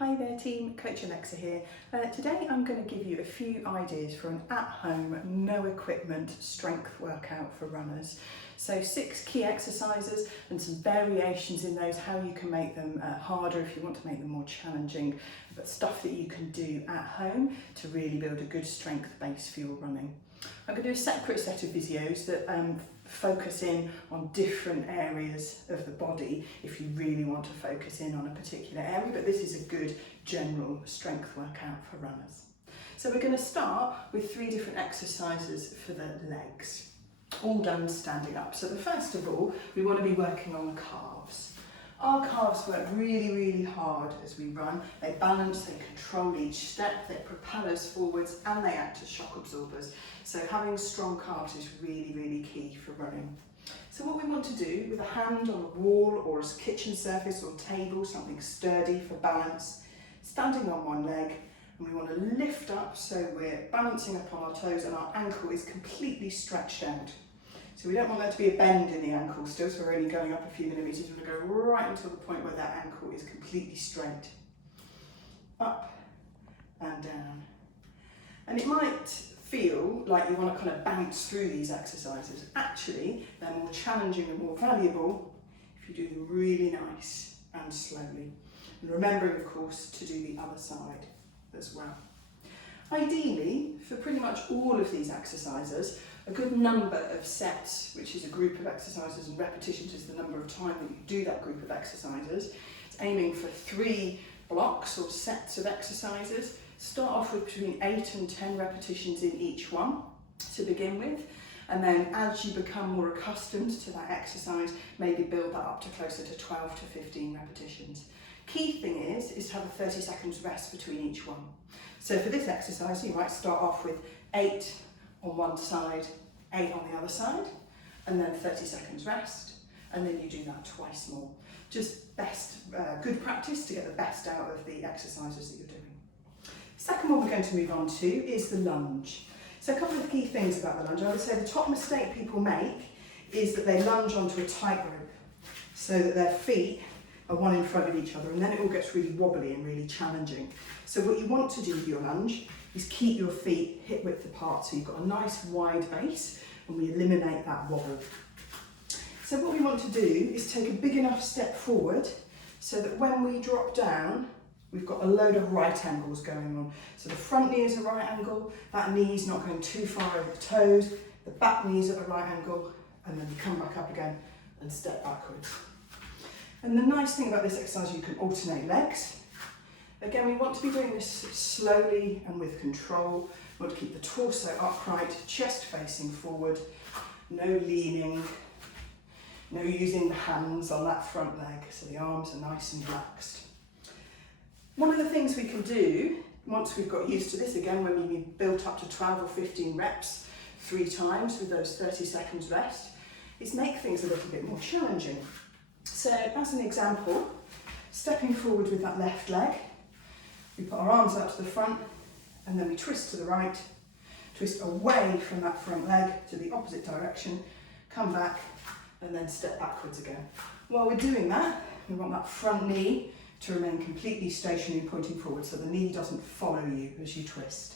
Hi there team, Coach Alexa here. Today I'm going to give you a few ideas for an at-home, no equipment strength workout for runners. So 6 key exercises and some variations in those, how you can make them harder if you want to make them more challenging, but stuff that you can do at home to really build a good strength base for your running. I'm going to do a separate set of videos that focus in on different areas of the body if you really want to focus in on a particular area, but this is a good general strength workout for runners. So we're going to start with 3 different exercises for the legs, all done standing up. So the first of all, we want to be working on the calves. Our calves work really hard as we run. They balance, they control each step, they propel us forwards, and they act as shock absorbers. So having strong calves is really key for running. So what we want to do with a hand on a wall or a kitchen surface or table, something sturdy for balance, standing on one leg, and we want to lift up so we're balancing upon our toes and our ankle is completely stretched out. So we don't want there to be a bend in the ankle still, so we're only going up a few millimetres. We're going to go right until the point where that ankle is completely straight. Up and down. And it might feel like you want to kind of bounce through these exercises. Actually, they're more challenging and more valuable if you do them really nice and slowly. And remembering, of course, to do the other side as well. Ideally, for pretty much all of these exercises, a good number of sets, which is a group of exercises, and repetitions is the number of times that you do that group of exercises. It's aiming for 3 blocks or sets of exercises. Start off with between 8 and 10 repetitions in each one to begin with, and then as you become more accustomed to that exercise, maybe build that up to closer to 12 to 15 repetitions. Key thing is to have a 30 seconds rest between each one. So for this exercise, you might start off with 8 on one side, 8 on the other side, and then 30 seconds rest, and then you do that twice more. Just good practice to get the best out of the exercises that you're doing. Second one we're going to move on to is the lunge. So a couple of key things about the lunge. I would say the top mistake people make is that they lunge onto a tightrope so that their feet are one in front of each other, and then it all gets really wobbly and really challenging. So what you want to do with your lunge is keep your feet hip width apart so you've got a nice wide base and we eliminate that wobble. So what we want to do is take a big enough step forward so that when we drop down, we've got a load of right angles going on. So the front knee is a right angle, that knee is not going too far over the toes, the back knee is at a right angle, and then you come back up again and step backwards. And the nice thing about this exercise, you can alternate legs. Again, we want to be doing this slowly and with control. We want to keep the torso upright, chest facing forward, no leaning, no using the hands on that front leg, so the arms are nice and relaxed. One of the things we can do, once we've got used to this, again, when we've built up to 12 or 15 reps 3 times with those 30 seconds rest, is make things a little bit more challenging. So as an example, stepping forward with that left leg, we put our arms out to the front and then we twist to the right, twist away from that front leg to the opposite direction, come back and then step backwards again. While we're doing that, we want that front knee to remain completely stationary, pointing forward, so the knee doesn't follow you as you twist.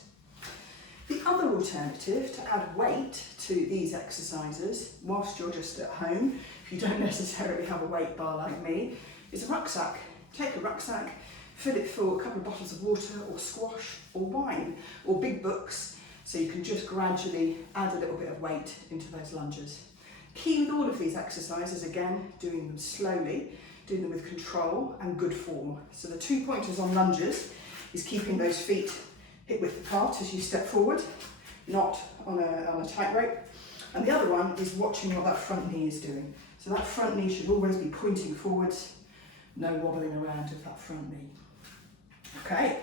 The other alternative to add weight to these exercises, whilst you're just at home, if you don't necessarily have a weight bar like me, is a rucksack. Take a rucksack, fill it full, a couple of bottles of water or squash or wine or big books, so you can just gradually add a little bit of weight into those lunges. Key with all of these exercises, again, doing them slowly, doing them with control and good form. So the 2 pointers on lunges is keeping those feet hip width apart as you step forward, not on a tightrope. And the other one is watching what that front knee is doing. So that front knee should always be pointing forwards, no wobbling around of that front knee. Okay,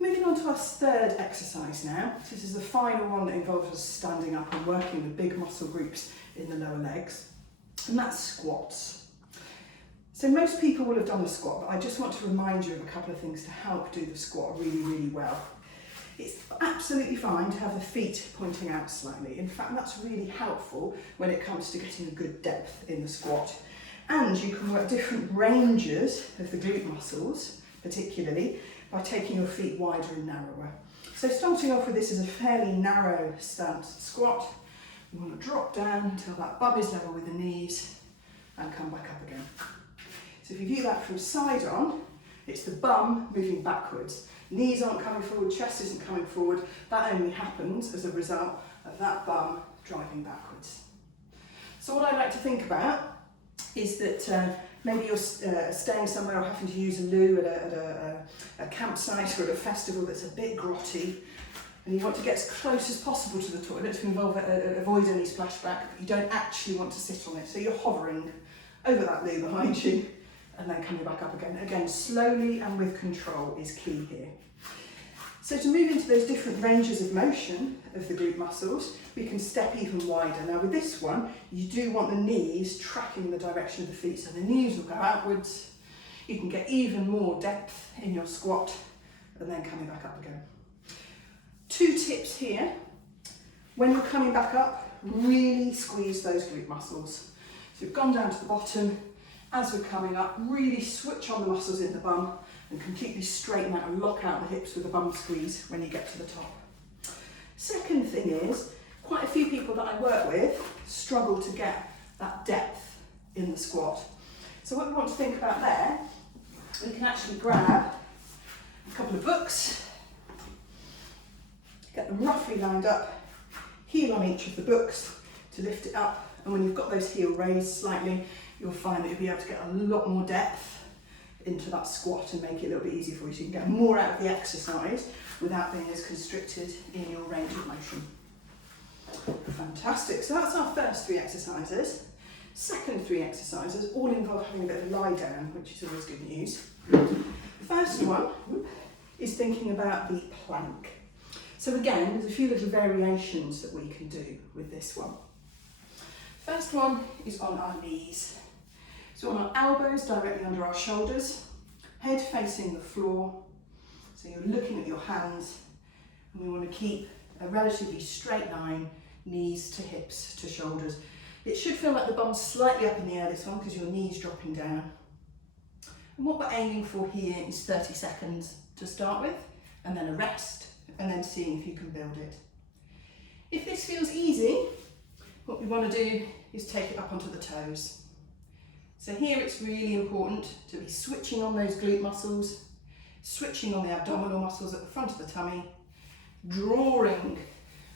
moving on to our third exercise now. This is the final one that involves us standing up and working the big muscle groups in the lower legs, and that's squats. So most people will have done the squat, but I just want to remind you of a couple of things to help do the squat really well. It's absolutely fine to have the feet pointing out slightly. In fact, that's really helpful when it comes to getting a good depth in the squat. And you can work different ranges of the glute muscles particularly by taking your feet wider and narrower. So starting off with this is a fairly narrow stance squat. You want to drop down until that bum is level with the knees and come back up again. So if you view that from side on, it's the bum moving backwards. Knees aren't coming forward, chest isn't coming forward. That only happens as a result of that bum driving backwards. So what I like to think about is that maybe you're staying somewhere or having to use a loo at a campsite or at a festival that's a bit grotty, and you want to get as close as possible to the toilet to avoid any splashback, but you don't actually want to sit on it. So you're hovering over that loo behind you and then coming back up again. Again, slowly and with control is key here. So to move into those different ranges of motion of the glute muscles, we can step even wider. Now with this one, you do want the knees tracking the direction of the feet, so the knees will go outwards. You can get even more depth in your squat and then coming back up again. 2 tips here. When you're coming back up, really squeeze those glute muscles. So we've gone down to the bottom. As we're coming up, really switch on the muscles in the bum and completely straighten out and lock out the hips with a bum squeeze when you get to the top. Second thing is, quite a few people that I work with struggle to get that depth in the squat. So what we want to think about there, we can actually grab a couple of books, get them roughly lined up, heel on each of the books to lift it up, and when you've got those heel raised slightly, you'll find that you'll be able to get a lot more depth into that squat and make it a little bit easier for you, so you can get more out of the exercise without being as constricted in your range of motion. Fantastic, so that's our first 3 exercises. Second 3 exercises all involve having a bit of a lie down, which is always good news. The first one is thinking about the plank. So again, there's a few little variations that we can do with this one. First one is on our knees. So on our elbows directly under our shoulders, head facing the floor. So you're looking at your hands, and we want to keep a relatively straight line, knees to hips to shoulders. It should feel like the bum's slightly up in the air this one because your knee's dropping down. And what we're aiming for here is 30 seconds to start with, and then a rest, and then seeing if you can build it. If this feels easy, what we want to do is take it up onto the toes. So here it's really important to be switching on those glute muscles, switching on the abdominal muscles at the front of the tummy, drawing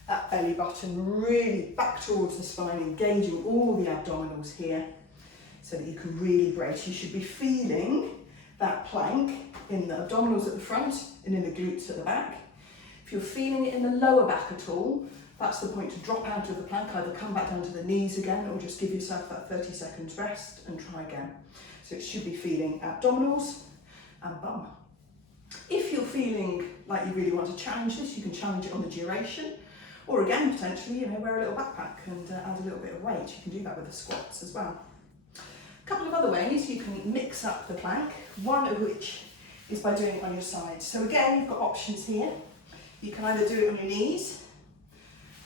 that belly button really back towards the spine, engaging all the abdominals here so that you can really brace. You should be feeling that plank in the abdominals at the front and in the glutes at the back. If you're feeling it in the lower back at all, that's the point to drop out of the plank, either come back down to the knees again or just give yourself that 30 seconds rest and try again. So it should be feeling abdominals and bum. If you're feeling like you really want to challenge this, you can challenge it on the duration, or again, potentially, wear a little backpack and add a little bit of weight. You can do that with the squats as well. A couple of other ways you can mix up the plank, one of which is by doing it on your side. So again, you've got options here. You can either do it on your knees,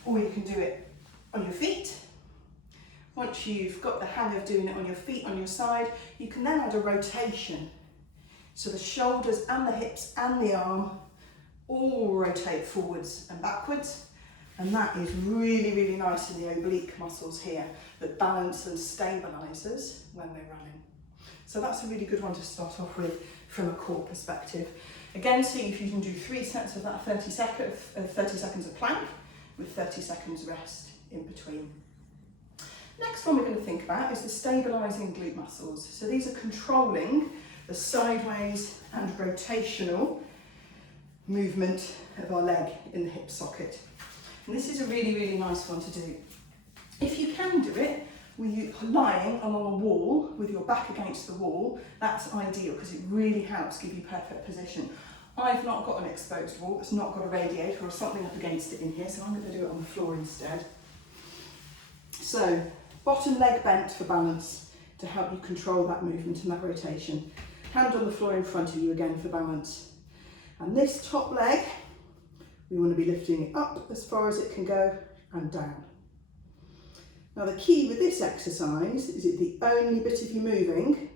or you can do it on your feet. Once you've got the hang of doing it on your feet, on your side, you can then add a rotation. So the shoulders and the hips and the arm all rotate forwards and backwards. And that is really, really nice in the oblique muscles here that balance and stabilises when we're running. So that's a really good one to start off with from a core perspective. Again, see if you can do 3 sets of that 30 seconds of plank with 30 seconds rest in between. Next one we're going to think about is the stabilising glute muscles. So these are controlling the sideways and rotational movement of our leg in the hip socket. And this is a really, really nice one to do. If you can do it with you lying along a wall with your back against the wall, that's ideal because it really helps give you perfect position. I've not got an exposed wall, it's not got a radiator or something up against it in here, so I'm going to do it on the floor instead. So, bottom leg bent for balance to help you control that movement and that rotation. Hand on the floor in front of you again for balance. And this top leg, we want to be lifting it up as far as it can go and down. Now the key with this exercise is that the only bit of you moving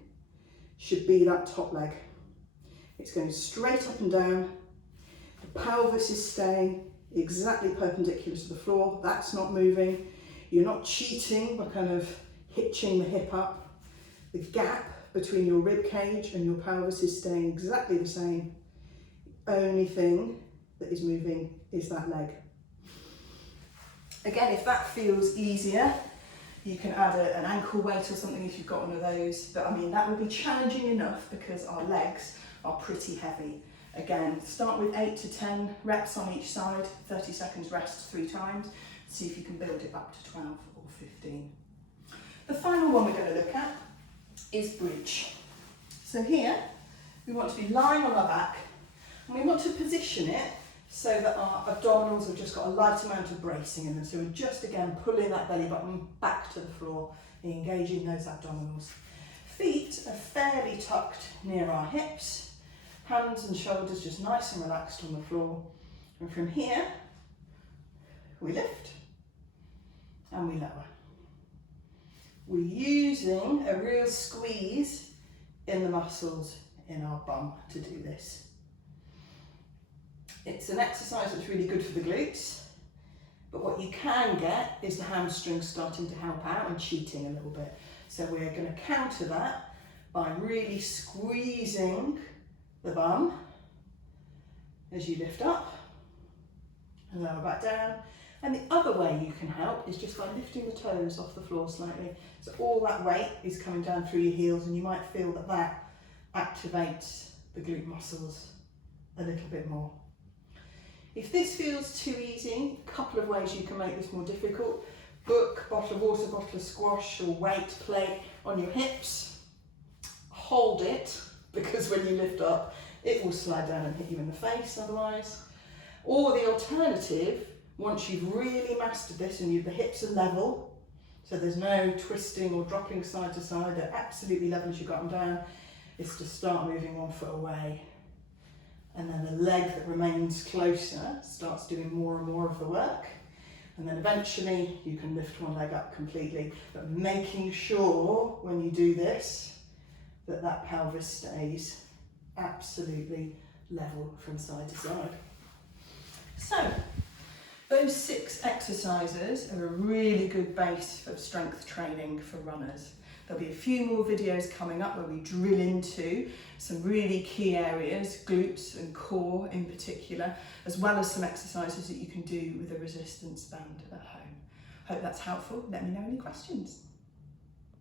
should be that top leg. It's going straight up and down. The pelvis is staying exactly perpendicular to the floor. That's not moving. You're not cheating by kind of hitching the hip up. The gap between your rib cage and your pelvis is staying exactly the same. The only thing that is moving is that leg. Again, if that feels easier, you can add an ankle weight or something if you've got one of those. But I mean, that would be challenging enough because our legs are pretty heavy. Again, start with 8 to 10 reps on each side, 30 seconds rest 3 times. See if you can build it up to 12 or 15. The final one we're going to look at is bridge. So here, we want to be lying on our back and we want to position it so that our abdominals have just got a light amount of bracing in them. So we're just again pulling that belly button back to the floor, engaging those abdominals. Feet are fairly tucked near our hips, hands and shoulders just nice and relaxed on the floor. And from here, we lift and we lower. We're using a real squeeze in the muscles in our bum to do this. It's an exercise that's really good for the glutes, but what you can get is the hamstrings starting to help out and cheating a little bit. So we're going to counter that by really squeezing the bum as you lift up and lower back down. And the other way you can help is just by lifting the toes off the floor slightly. So all that weight is coming down through your heels and you might feel that that activates the glute muscles a little bit more. If this feels too easy, a couple of ways you can make this more difficult. Book, bottle of water, bottle of squash or weight plate on your hips. Hold it, because when you lift up, it will slide down and hit you in the face otherwise. Or the alternative, once you've really mastered this and the hips are level, so there's no twisting or dropping side to side, they're absolutely level as you got them down, is to start moving one foot away. And then the leg that remains closer starts doing more and more of the work. And then eventually you can lift one leg up completely, but making sure when you do this, that that pelvis stays absolutely level from side to side. So, those 6 exercises are a really good base of strength training for runners. There'll be a few more videos coming up where we drill into some really key areas, glutes and core in particular, as well as some exercises that you can do with a resistance band at home. Hope that's helpful. Let me know any questions.